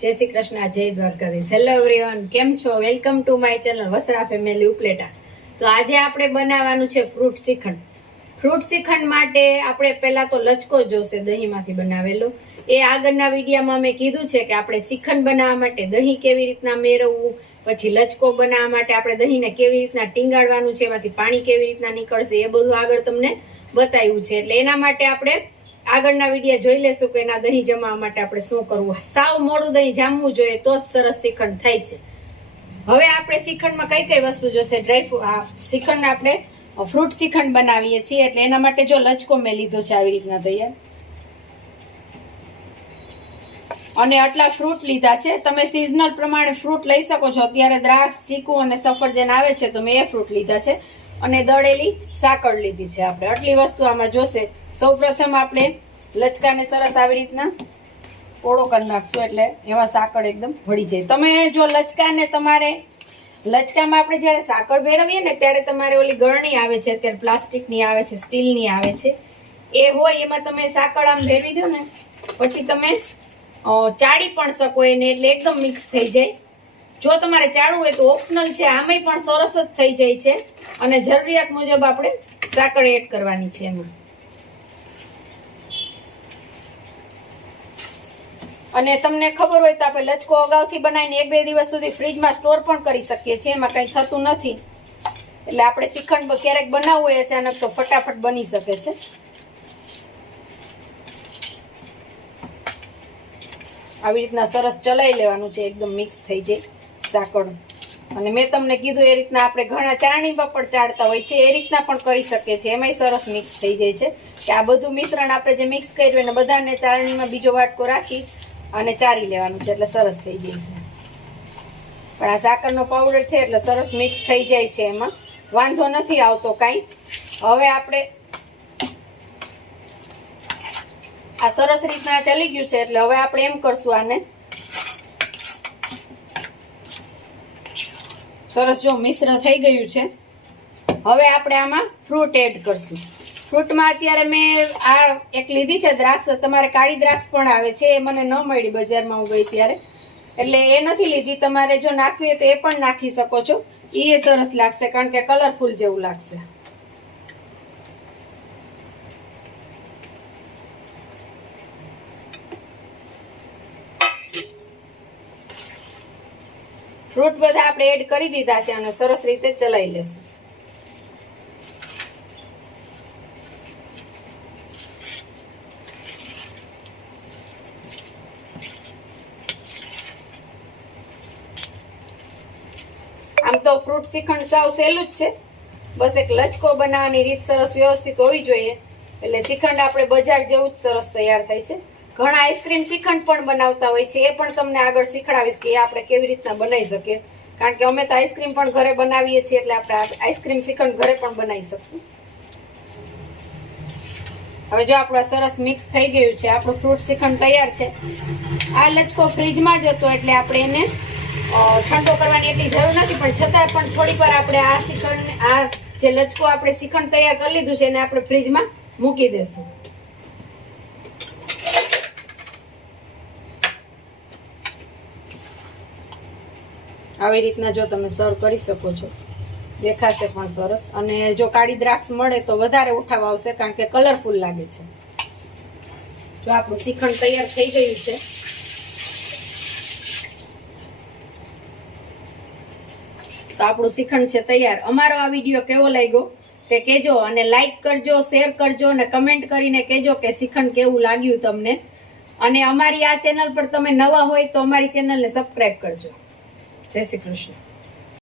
જય શ્રી કૃષ્ણ, જય Dwarkadhish. Hello everyone કેમ છો? Welcome to my channel Vasra family Upleta. તો આજે આપણે બનાવવાનું છે ફ્રૂટ શ્રીખંડ. ફ્રૂટ શ્રીખંડ માટે આપણે પહેલાં તો લચકો જોશે દહીંમાંથી બનાવેલો. એ આગળના વિડીયામાં મેં કીધું છે કે આપણે શ્રીખંડ બનાવવા માટે દહીં કેવી રીતના મેળવવું, પછી લચકો બનાવવા માટે આપણે દહીંને કેવી રીતના ટીંગાડવાનું છે, એમાંથી પાણી કેવી રીતના નીકળશે, એ બધું આગળ તમને બતાવ્યું છે. એટલે એના માટે આપણે આગળના વિડીયા જોઈ લેશું કે એના દહીં જમાવા માટે આપણે શું કરવું. સાવ મોડું દહીં જામવું જોઈએ તો જ સરસ શ્રીખંડ થાય છે. હવે આપણે શ્રીખંડમાં કઈ કઈ વસ્તુ જોશે? ડ્રાય શ્રીખંડ આપણે ફ્રૂટ શ્રીખંડ બનાવીએ છીએ એટલે એના માટે જો લચકો મેં લીધો છે આવી રીતના તૈયાર. અને આટલા ફ્રૂટ લીધા છે. તમે સિઝનલ પ્રમાણે ફ્રૂટ લઈ શકો છો. અત્યારે દ્રાક્ષ, ચીકુ અને સફરજન આવે છે, તો મેં એ ફ્રૂટ લીધા છે. અને દળેલી સાકર લીધી છે આપણે. આટલી વસ્તુ આમાં જોશે. સૌપ્રથમ આપણે લચકાને સરસ આવી રીતના પોળો કરી નાખશું એટલે એમાં સાકર એકદમ ભળી જાય. તમે જો લચકાને તમારે, લચકામાં આપણે જ્યારે સાકર ભેળવીએ ને ત્યારે તમારે ઓલી ગળણી આવે છે, અત્યારે પ્લાસ્ટિકની આવે છે, સ્ટીલની આવે છે. એ હોય, એમાં તમે સાકર આમ ભેળવી દો ને, પછી તમે ચાળી પણ શકો એને એટલે એકદમ મિક્સ થઈ જાય. જો તમારે ચાળવું હોય તો ઓપ્શનલ છે, આમાંય પણ સરસ જ થઈ જાય છે. અને જરૂરિયાત મુજબ આપણે સાકર એડ કરવાની છે એમાં. અને તમને ખબર હોય તો આપણે લચકો અગાઉથી બનાવીને એક બે દિવસ સુધી ફ્રીજમાં સ્ટોર પણ કરી શકીએ છીએ, એમાં કંઈ થતું નથી. એટલે આપણે શ્રીખંડ ક્યારેક બનાવવું હોય અચાનક તો ફટાફટ બની શકે છે. આવી રીતના સરસ ચલાવી લેવાનું છે, એકદમ મિક્સ થઈ જાય સાકરનું અને મેં તમને કીધું એ રીતના આપણે ઘણા ચાળણીમાં પણ ચાળતા હોય છે, એ રીતના પણ કરી શકીએ છીએ. એમાંય સરસ મિક્સ થઈ જાય છે. કે આ બધું મિશ્રણ આપણે જે મિક્સ કર્યું એને બધાને ચારણીમાં બીજો વાટકો રાખી અને ચારી લેવાનું છે, એટલે સરસ થઈ જાય છે. પણ આ સાકરનો પાવડર છે, એટલે સરસ મિક્સ થઈ જાય છે એમાં. વાંધો નથી આવતો કાંઈ. હવે આપણે આ સરસ રીતના ચલી ગયું છે, એટલે હવે આપણે એમ કરશું આને. સરસ જો મિશ્ર થઈ ગયું છે. હવે આપણે આમાં ફ્રૂટ એડ કરશું. ફ્રૂટમાં અત્યારે મેં આ એક લીધી છે દ્રાક્ષ, તમારે કાળી દ્રાક્ષ પણ આવે છે, એ મને ન મળી બજારમાં હું ગઈ ત્યારે. એટલે એ નથી લીધી, તમારે જો નાખવી હોય તો એ પણ નાખી શકો છો. એ સરસ લાગશે, કારણ કે કલરફુલ જેવું લાગશે. ફ્રૂટ બધા આપણે એડ કરી દીધા છે અને સરસ રીતે ચલાવી લેશું. આમ તો ફ્રૂટ શ્રીખંડ સાવ સહેલું જ છે. બસ એક લચકો બનાવવાની રીત સરસ વ્યવસ્થિત હોવી જોઈએ. એટલે શ્રીખંડ આપણે બજાર જેવું જ સરસ તૈયાર થાય છે. ઘણા આઈસ્ક્રીમ શ્રીખંડ પણ બનાવતા હોય છે. એ પણ તમને આગળ શીખડાવીશ કે એ આપણે કેવી રીતના બનાવી શકીએ. કારણ કે અમે તો આઈસ્ક્રીમ પણ ઘરે બનાવીએ છીએ એટલે આપણે આઈસ્ક્રીમ શ્રીખંડ ઘરે પણ બનાવી શકશું. હવે જો આપણું સરસ મિક્સ થઈ ગયું છે, આપણું ફ્રૂટ શ્રીખંડ તૈયાર છે. આ લચકો ફ્રીજમાં જ હતો એટલે આપણે એને ઠંડો કરવાની એટલી જરૂર નથી, પણ છતાં પણ થોડીક વાર આપણે આ શ્રીખંડ, આ જે લચકો આપણે શ્રીખંડ તૈયાર કરી લીધું છે એને આપણે ફ્રીજમાં મૂકી દેશું. આવી રીતના જો તમે સર્વ કરી શકો છો. દેખાશે પણ સરસ. અને જો કાળી દ્રાક્ષ મળે તો વધારે ઉઠાવ આવશે કારણ કે કલરફુલ લાગે છે. જો આપણું શ્રીખંડ તૈયાર થઈ ગયું છે. તો આપણું શ્રીખંડ છે તૈયાર. અમારો આ વીડિયો કેવો લાગ્યો તે કહેજો અને લાઈક કરજો શેર કરજો અને કમેન્ટ કરીને કહેજો કે શ્રીખંડ કેવું લાગ્યું તમને. અને અમારી આ ચેનલ પર તમે નવા હોય તો અમારી ચેનલને સબસ્ક્રાઈબ કરજો. જય શ્રી કૃષ્ણ.